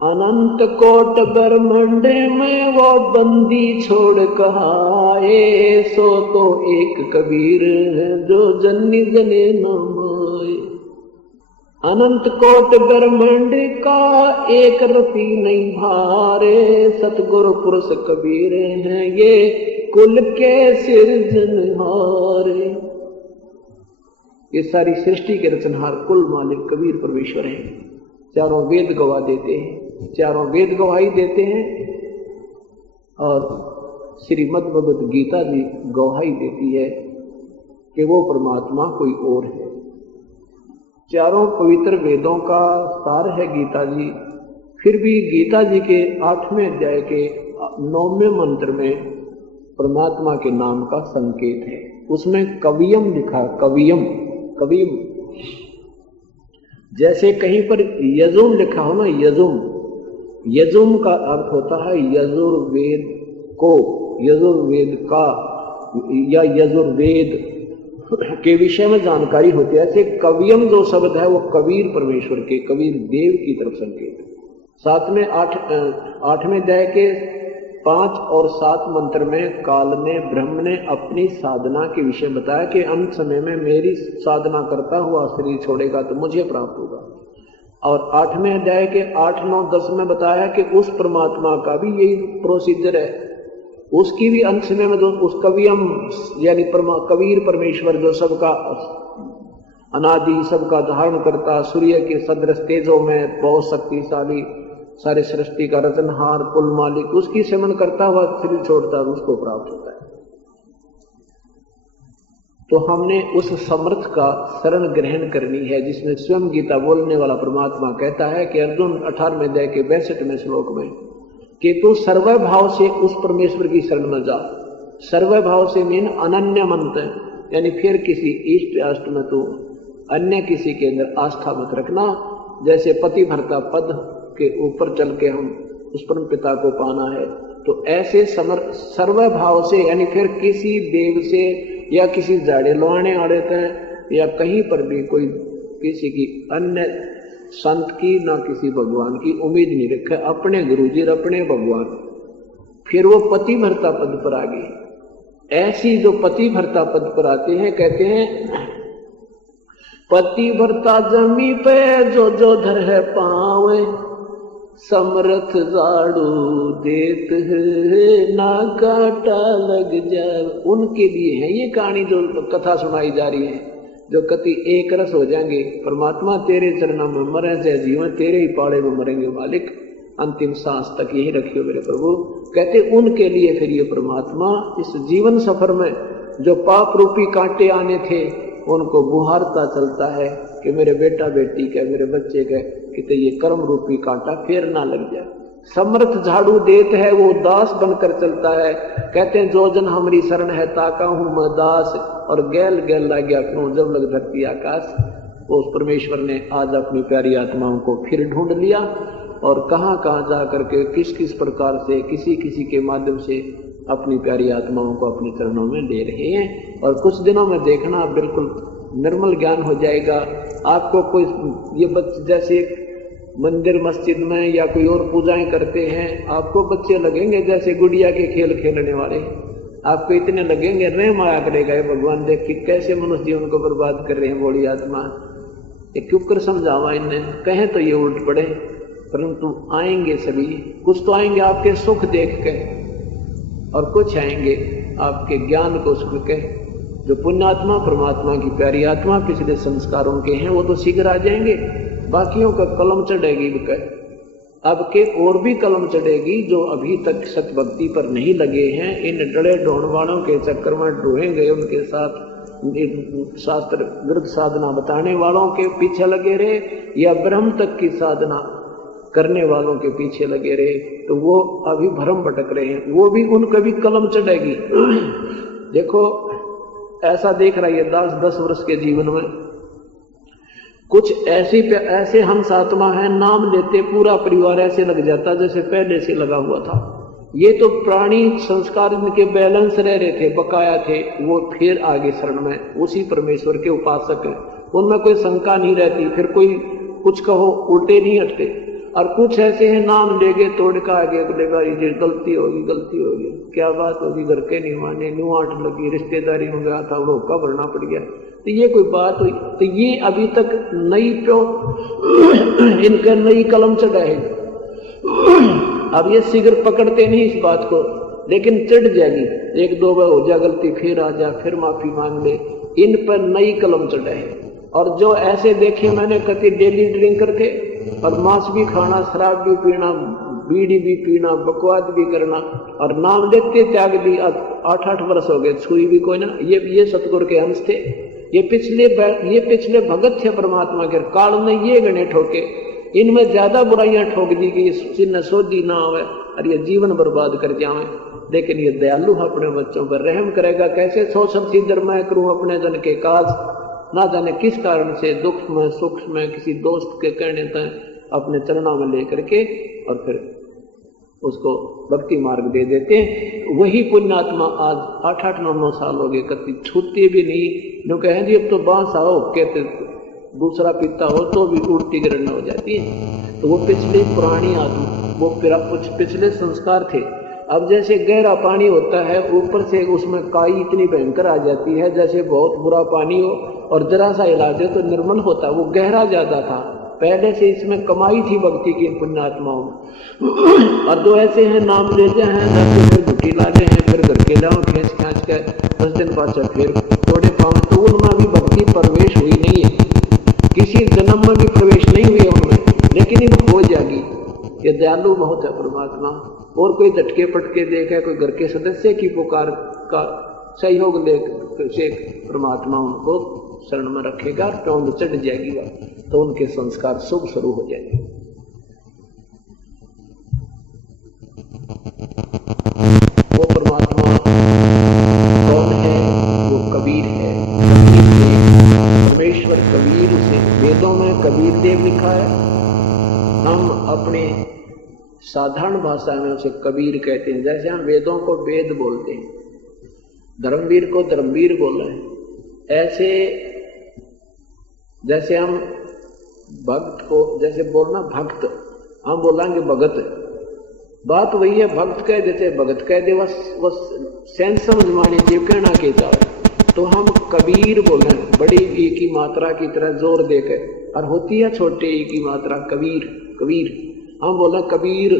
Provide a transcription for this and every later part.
अनंत coat ब्रह्मांड में वो बंदी छोड़ कहाए, सो तो एक कबीर है जो जन्नी जने न माए। अनंत कोट ब्रह्मांड का एक रति नहीं भारे, सतगुरु पुरुष कबीर हैं ये कुल के सिरजनहारे। ये सारी सृष्टि के रचनहार कुल मालिक कबीर परमेश्वर है। चारों वेद गवाह देते हैं, चारों वेद गवाही देते हैं और श्रीमद् भगवत गीता भी गवाही देती है कि वो परमात्मा कोई और है। चारों पवित्र वेदों का सार है गीता जी। फिर भी गीता जी के 8वें अध्याय के 9वें मंत्र में परमात्मा के नाम का संकेत है। उसमें कवियम लिखा, कवियम कवियम। जैसे कहीं पर यजुम लिखा हो ना, यजुम, यजुम का अर्थ होता है यजुर्वेद को, यजुर्वेद का या यजुर्वेद के विषय में जानकारी होती है। ऐसे कवियम जो शब्द है वो कबीर परमेश्वर के, कबीर देव की तरफ संकेत है। 8वें अध्याय के 5 और 7 मंत्र में काल ने ब्रह्म ने अपनी साधना के विषय बताया कि अंत समय में मेरी साधना करता हुआ शरीर छोड़ेगा तो मुझे प्राप्त होगा। और 8वें अध्याय के 8, 9, 10 में बताया कि उस परमात्मा का भी यही प्रोसीजर है, उसकी भी अंत समय में जो उस कवियम यानी कबीर परमेश्वर जो सबका अनादि, सबका धारण करता, सूर्य के सदृश तेजों में बहुत शक्तिशाली, सारे सृष्टि का रचनहार कुल मालिक, उसकी सेवन करता हुआ शरीर छोड़ता है, उसको प्राप्त होता है। तो हमने उस समर्थ का शरण ग्रहण करनी है जिसमें स्वयं गीता बोलने वाला परमात्मा कहता है कि अर्जुन 18वें अध्याय के 62वें श्लोक में कि तू सर्व भाव से उस परमेश्वर की शरण में जा। सर्व भाव से मीन अनन्य मंत, यानी फिर किसी इष्ट अष्ट में तू अन्य किसी के अंदर आस्था मत रखना। जैसे पति भरता पद के ऊपर चल के हम उस परम पिता को पाना है, तो ऐसे सर्व भाव से यानी फिर किसी देव से या किसी जाड़े लोहाने आड़े थे या कहीं पर भी कोई किसी की अन्य संत की ना किसी भगवान की उम्मीद नहीं रखे, अपने गुरुजी और अपने भगवान। फिर वो पति भरता पद पर आ गए। ऐसी जो पति भरता पद पर आते हैं, कहते हैं पति भरता जमी पे जो जो धर है पावे, समर्थ झाड़ू देत है ना काटा लग जाए। उनके लिए है ये कहानी जो कथा सुनाई जा रही है, जो कति एक रस हो जाएंगे। परमात्मा तेरे चरणों में मरे से जीवन तेरे ही पाड़े में मरेंगे मालिक, अंतिम सांस तक यही रखियो मेरे प्रभु। कहते उनके लिए फिर ये परमात्मा इस जीवन सफर में जो पाप रूपी कांटे आने थे उनको बुहारता चलता है कि मेरे बेटा बेटी के, मेरे बच्चे के कितने ये कर्म रूपी कांटा फिर ना लग जाए। समर्थ झाड़ू देत है, वो दास बनकर चलता है। कहते हैं जो जन हमारी शरण है ताका हूं मैं दास, और गैल गैल ला गया जब लग धरती आकाश। वो उस परमेश्वर ने आज अपनी प्यारी आत्माओं को फिर ढूंढ लिया और कहां कहां जा करके किस किस प्रकार से किसी किसी के माध्यम से अपनी प्यारी आत्माओं को अपने चरणों में ले रहे हैं। और कुछ दिनों में देखना बिल्कुल निर्मल ज्ञान हो जाएगा आपको। कोई ये बच्चे जैसे मंदिर मस्जिद में या कोई और पूजाएं करते हैं, आपको बच्चे लगेंगे जैसे गुड़िया के खेल खेलने वाले। आपको इतने लगेंगे, रहम आया करेगा ये भगवान देख के कैसे मनुष्य जीवन को बर्बाद कर रहे हैं बोली आत्मा। ये क्यों कर समझावा इन्हें, कहें तो ये उल्ट पड़े, परंतु आएंगे सभी। कुछ तो आएंगे आपके सुख देख के और कुछ आएंगे आपके ज्ञान को सुन के। जो पुण्यात्मा परमात्मा की प्यारी आत्मा पिछले संस्कारों के हैं वो तो शीघ्र आ जाएंगे, बाकियों का कलम चढ़ेगी। अब के और भी कलम चढ़ेगी जो अभी तक सतभक्ति पर नहीं लगे हैं। इन डरे ढोण वालों के चक्कर में ढोए गए, उनके साथ शास्त्र विरुद्ध साधना बताने वालों के पीछे लगे रहे या ब्रह्म तक की साधना करने वालों के पीछे लगे रहे, तो वो अभी भ्रम भटक रहे हैं। वो भी उनका भी कलम चढ़ेगी। देखो ऐसा देख रहा है 10 वर्ष के जीवन में कुछ ऐसे हंस आत्मा है, नाम लेते पूरा परिवार ऐसे लग जाता जैसे पहले से लगा हुआ था। ये तो प्राणी संस्कार इनके बैलेंस रह रहे थे, बकाया थे, वो फिर आगे शरण में उसी परमेश्वर के उपासक है। उनमें कोई शंका नहीं रहती, फिर कोई कुछ कहो उल्टे नहीं हटते। और कुछ ऐसे हैं नाम लेगे तोड़ का आगे बोलेगा ये गलती होगी, क्या बात होगी, घर के नहीं माने, नुआट लगी, रिश्तेदारी में गया था, रोका भरना पड़ गया, तो ये कोई बात हुई? तो ये अभी तक नई इनका नई कलम चढ़ाए। अब ये शीघ्र पकड़ते नहीं इस बात को, लेकिन चढ़ जाएगी, एक दो बार हो जा गलती, फिर आ जा, फिर माफी मांग ले, इन पर नई कलम चढ़ाए। और जो ऐसे देखे मैंने कभी डेली ड्रिंकर थे और मांस भी खाना, शराब भी पीना, बीड़ी भी पीना, बकवाद भी करना, और नाम लेते त्याग दी। 8-8 वर्ष हो गए, छुई भी कोई ना। ये सतगुरु के अंश थे, ये पिछले भगत थे परमात्मा के। काल ने ये गणे ठोके, इनमें ज्यादा बुराइयां ठोक दी कि जिन्हें सोधी ना आवे और ये जीवन बर्बाद कर जावे। लेकिन ये दयालु अपने बच्चों पर रहम करेगा। कैसे? 100 शक्ति दर मैं करूं अपने जन के काज, ना जाने किस कारण से दुख में सुख में किसी दोस्त के कहने तक अपने चरणों में लेकर के और फिर उसको भक्ति मार्ग दे देते हैं। वही पुण्यात्मा आज 8-8, 9-9 साल हो गए, कभी छूते भी नहीं। जो कहें जी अब तो बांस आओ, कहते दूसरा पीता हो तो भी उल्टी गिरन हो जाती है। तो वो पिछली पुरानी आत्मा, वो कुछ पिछले संस्कार थे। अब जैसे गहरा पानी होता है, ऊपर से उसमें काई इतनी भयंकर आ जाती है जैसे बहुत बुरा पानी हो, और जरा सा हिला दे तो निर्मल होता। वो गहरा ज्यादा था, पहले से इसमें कमाई थी भक्ति की पुण्यात्माओं में। और जो ऐसे हैं नाम लेते हैं, फिर घुटी लाते हैं, फिर घर के जाओ खींच कर 10 दिन पाछा फिर थोड़े पाँव, तो उनमें भी भक्ति प्रवेश हुई नहीं है, किसी जन्म में भी प्रवेश नहीं हुई है उनमें, लेकिन इन हो जाएगी। ये दयालु बहुत है परमात्मा। और कोई झटके पटके देखे, कोई घर के सदस्य की पुकार का सहयोग से परमात्मा उनको शरण में रखेगा, टोंद चढ़ जाएगी वह, तो उनके संस्कार शुभ शुरू हो जाएंगे। वो परमात्मा कौन है? वो कबीर है। परमेश्वर कबीर से वेदों में कबीर देव लिखा है। हम अपने साधारण भाषा में उसे कबीर कहते हैं। जैसे हम वेदों को वेद बोलते हैं, धर्मवीर को धर्मवीर बोल रहे हैं, ऐसे जैसे हम भक्त को जैसे बोलना भक्त, हम बोलेंगे भगत। बात वही है, भक्त कह देते भगत कह दे, बस सेंस समझ माने जीव कहना के चाहे। तो हम कबीर बोले, बड़ी ई की मात्रा की तरह जोर देकर, और होती है छोटे ई की मात्रा कबीर। कबीर हम बोला कबीर,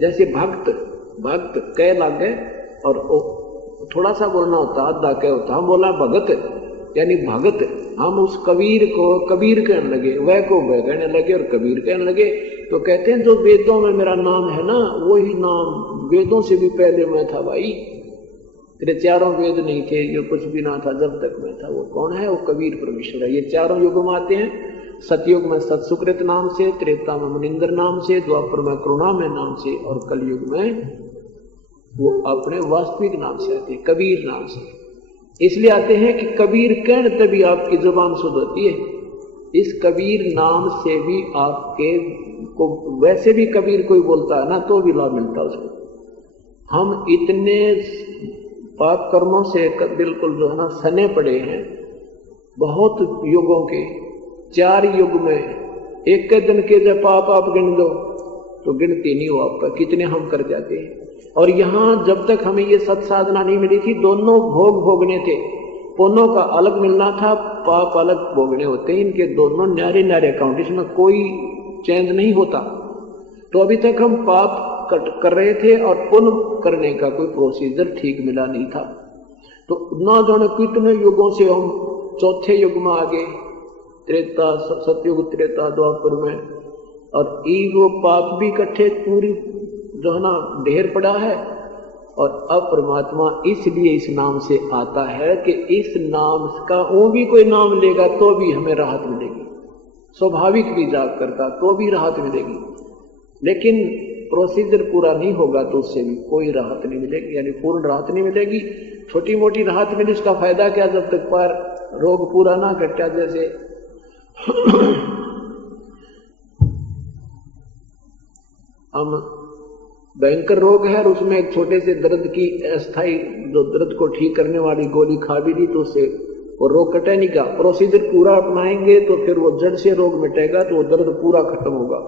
जैसे भक्त कह लग गए, और थोड़ा सा बोलना होता, आधा कह होता, हम बोला भगत यानी भगत। हम उस कबीर को कबीर कहने लगे, वह को वह कहने लगे और कबीर कहने लगे। तो कहते हैं जो वेदों में मेरा नाम है ना, वही नाम वेदों से भी पहले मैं था भाई। तेरे 4 वेद नहीं थे, जो कुछ भी ना था जब तक मैं था। वो कौन है? वो कबीर परमेश्वर है। ये 4 युग में आते हैं। सतयुग में सतसुकृत नाम से, त्रेता में मुनिंदर नाम से, द्वापर में करुणामय नाम से, और कलयुग में वो अपने वास्तविक नाम से आते हैं, कबीर नाम से। इसलिए आते हैं कि कबीर कहने तभी आपकी जुबान शुद्ध होती है। इस कबीर नाम से भी आपके को, वैसे भी कबीर कोई बोलता है ना तो भी लाभ मिलता है उसको। हम इतने पाप कर्मों से बिल्कुल जो है ना सने पड़े हैं, बहुत युगों के, 4 युग में एक के दिन के जब पाप आप गिन दो तो गिनती नहीं हो आपका, कितने हम कर जाते हैं। और यहाँ जब तक हमें ये सत साधना नहीं मिली थी, दोनों भोग भोगने थे। पुण्यों का अलग मिलना था, पाप अलग भोगने होते हैं। इनके दोनों न्यारे न्यारे अकाउंट, इसमें कोई चेंज नहीं होता। तो अभी तक हम पाप कर रहे थे और पुण्य करने का कोई प्रोसीजर ठीक मिला नहीं था। तो ना जाने कितने युगों से हम 4थे युग में आ गए, त्रेता, सतयुग, त्रेता, द्वापर में, और वो पाप भी इकट्ठे पूरी जो है ना ढेर पड़ा है। और अब परमात्मा इसलिए इस नाम से आता है कि इस नाम का वो भी कोई नाम लेगा तो भी हमें राहत मिलेगी, स्वाभाविक भी जाप करता तो भी राहत मिलेगी। लेकिन प्रोसीजर पूरा नहीं होगा तो उससे भी कोई राहत नहीं मिलेगी, यानी पूर्ण राहत नहीं मिलेगी। छोटी मोटी राहत मिली, उसका फायदा क्या जब तक पर रोग पूरा ना कटा। जैसे हम भयंकर रोग है और उसमें एक छोटे से दर्द की अस्थाई, जो दर्द को ठीक करने वाली गोली खा भी दी तो उससे और रोग कटे का प्रोसीजर पूरा अपनाएंगे तो फिर वो जड़ से रोग मिटेगा, तो वो दर्द पूरा खत्म होगा।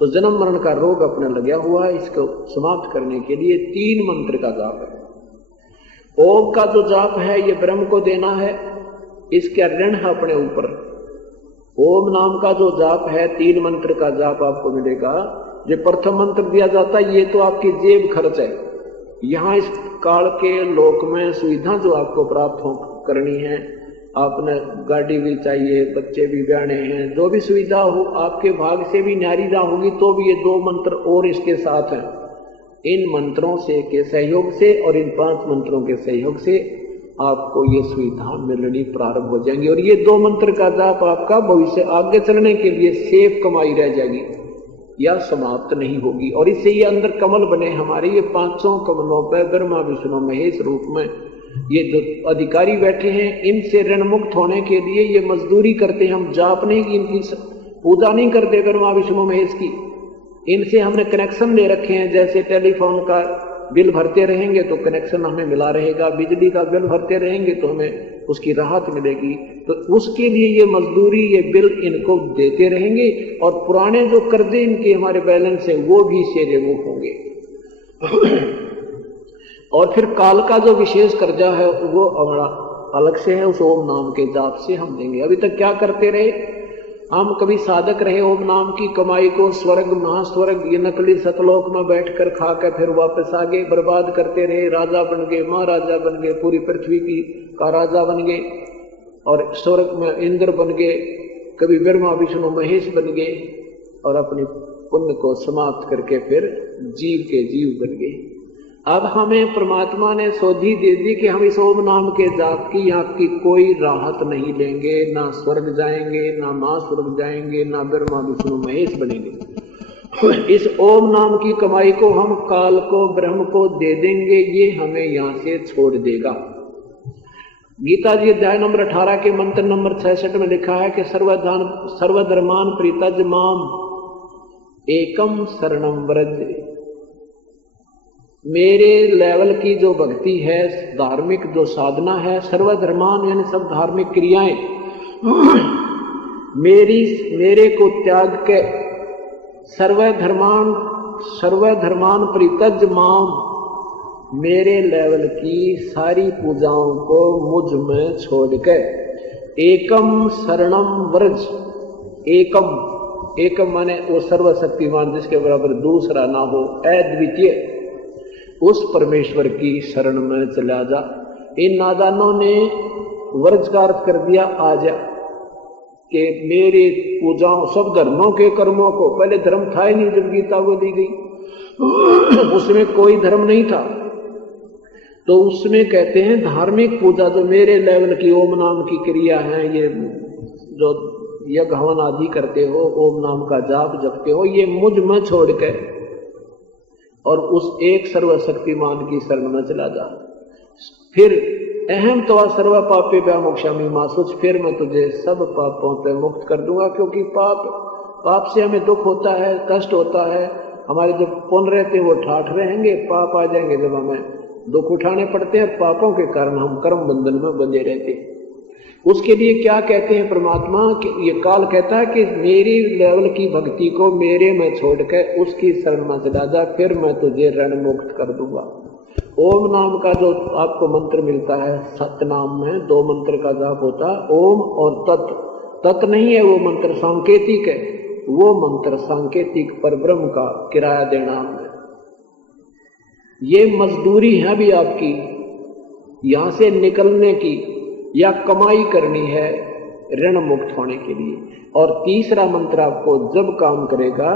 तो जन्म मरण का रोग अपने लगा हुआ है, इसको समाप्त करने के लिए 3 मंत्र का जाप है। ओम का जो जाप है ये ब्रह्म को देना है, इसका ऋण है अपने ऊपर। ओम नाम का जो जाप है 3 मंत्र का जाप आपको मिलेगा। जो प्रथम मंत्र दिया जाता है ये तो आपकी जेब खर्च है। यहाँ इस काल के लोक में सुविधा जो आपको प्राप्त हो करनी है, आपने गाड़ी भी चाहिए, बच्चे भी ब्याने हैं, जो भी सुविधा हो आपके भाग से भी नारीदा होगी तो भी ये 2 मंत्र और इसके साथ हैं। इन मंत्रों से के सहयोग से और इन 5 मंत्रों के सहयोग से आपको ये सुविधा मिलनी प्रारंभ हो जाएंगी और ये 2 मंत्र का जाप आपका भविष्य आगे चलने के लिए सेफ कमाई रह जाएगी या समाप्त नहीं होगी। और इससे ये अंदर कमल बने हमारे, ये 500 कमलों पर ब्रह्मा विष्णु महेश रूप में ये जो अधिकारी बैठे हैं, इनसे ऋण मुक्त होने के लिए ये मजदूरी करते हैं। हम जाप नहीं की, इनकी पूजा नहीं करते ब्रह्मा विष्णु महेश की, इनसे हमने कनेक्शन ले रखे हैं। जैसे टेलीफोन का बिल भरते रहेंगे तो कनेक्शन हमें मिला रहेगा, बिजली का बिल भरते रहेंगे तो हमें उसकी राहत मिलेगी। तो उसके लिए ये मजदूरी, ये बिल इनको देते रहेंगे और पुराने जो कर्जे इनके हमारे बैलेंस है वो भी इससे रिमूव होंगे। और फिर काल का जो विशेष कर्जा है वो हमारा अलग से है, उस ओम नाम के जाप से हम देंगे। अभी तक क्या करते रहे हम, कभी साधक रहे ओम नाम की कमाई को स्वर्ग महास्वर्ग ये नकली सतलोक में बैठकर खा कर फिर वापस आ गए, बर्बाद करते रहे, राजा बन गए, महाराजा बन गए, पूरी पृथ्वी की का राजा बन गए और स्वर्ग में इंद्र बन गए, कभी ब्रह्मा विष्णु महेश बन गए और अपनी पुण्य को समाप्त करके फिर जीव के जीव बन गए। अब हमें परमात्मा ने सोधी दे दी कि हम इस ओम नाम के जाप की आपकी कोई राहत नहीं लेंगे, ना स्वर्ग जाएंगे, ना महास्वर्ग जाएंगे, ना ब्रह्मा विष्णु महेश बनेंगे। इस ओम नाम की कमाई को हम काल को ब्रह्म को दे देंगे, ये हमें यहाँ से छोड़ देगा। गीता जी अध्याय नंबर 18 के मंत्र नंबर 66 में लिखा है कि सर्वधर्मान परित्यज्य माम एकम शरणम व्रज। मेरे लेवल की जो भक्ति है, धार्मिक जो साधना है, सर्वधर्मान यानी सब धार्मिक क्रियाएं मेरे को त्याग के सर्वधर्मान परित्यज्य माम, मेरे लेवल की सारी पूजाओं को मुझ में छोड़ के एकम शरणम व्रज। एकम माने वो सर्वशक्तिमान जिसके बराबर दूसरा ना हो, अद्वितीय, उस परमेश्वर की शरण में चला जा। इन नादानों ने वर्ज का अर्थ कर दिया आ जा, कि मेरे पूजाओं सब धर्मों के कर्मों को, पहले धर्म था ही नहीं जब गीता को दी गई, उसमें कोई धर्म नहीं था, तो उसमें कहते हैं धार्मिक पूजा जो मेरे लेवल की ओम नाम की क्रिया है, ये जो यज्ञ हवन आदि करते हो, ओम नाम का जाप जपते हो, ये मुझ में छोड़ के और उस एक सर्वशक्तिमान की शरण में चला जा। फिर अहम तो सर्व पापे व्यामोक्षामि मा शुच, फिर मैं तुझे सब पापों से मुक्त कर दूंगा। क्योंकि पाप से हमें दुख होता है, कष्ट होता है, हमारे जब पुण्य रहते वो ठाठ रहेंगे, पाप आ जाएंगे जब हमें दुख उठाने पड़ते हैं, पापों के कारण हम कर्म बंधन में बंधे रहते हैं। उसके लिए क्या कहते हैं परमात्मा कि ये काल कहता है कि मेरी लेवल की भक्ति को मेरे में छोड़कर उसकी शरण में चला जा, फिर मैं तुझे ऋण मुक्त कर दूंगा। ओम नाम का जो आपको मंत्र मिलता है, सत्य नाम में 2 मंत्र का जाप होता है, ओम और तत् नहीं है वो मंत्र, सांकेतिक है वो मंत्र, सांकेतिक पर ब्रह्म का किराया देना है। ये मजदूरी है भी आपकी यहां से निकलने की या कमाई करनी है ऋण मुक्त होने के लिए। और तीसरा मंत्र आपको जब काम करेगा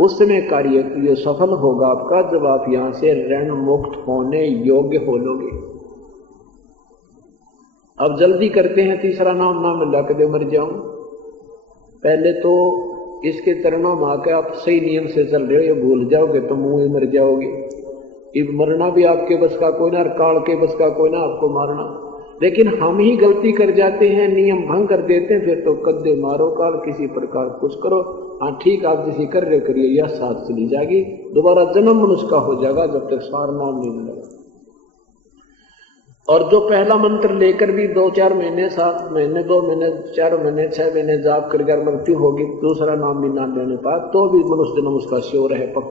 उसमें कार्य ये सफल होगा आपका, जब आप यहां से ऋण मुक्त होने योग्य हो लोगे। अब जल्दी करते हैं, तीसरा नाम ना मिला के मर जाऊं। पहले तो इसके चरणों में आकर आप सही नियम से चल रहे हो, ये भूल जाओगे तो मुंह ही मर जाओगे। इब मरना भी आपके बस का कोई ना, काल के बस का कोई ना आपको मारना, लेकिन हम ही गलती कर जाते हैं, नियम भंग कर देते हैं, फिर तो कद्दे मारो काल किसी प्रकार कुछ करो। हाँ ठीक, आप जिसे कर रहे करिए, यह साथ चली जाएगी, दोबारा जन्म मनुष्य का हो जाएगा जब तक सार नाम नहीं मिलेगा। और जो पहला मंत्र लेकर भी 2-4 महीने, 7 महीने, 2 महीने, 4 महीने, 6 महीने जाप कर मृत्यु होगी, दूसरा नाम भी ना लेने पाए तो भी मनुष्य जन्म उसका श्योर है, पक्का।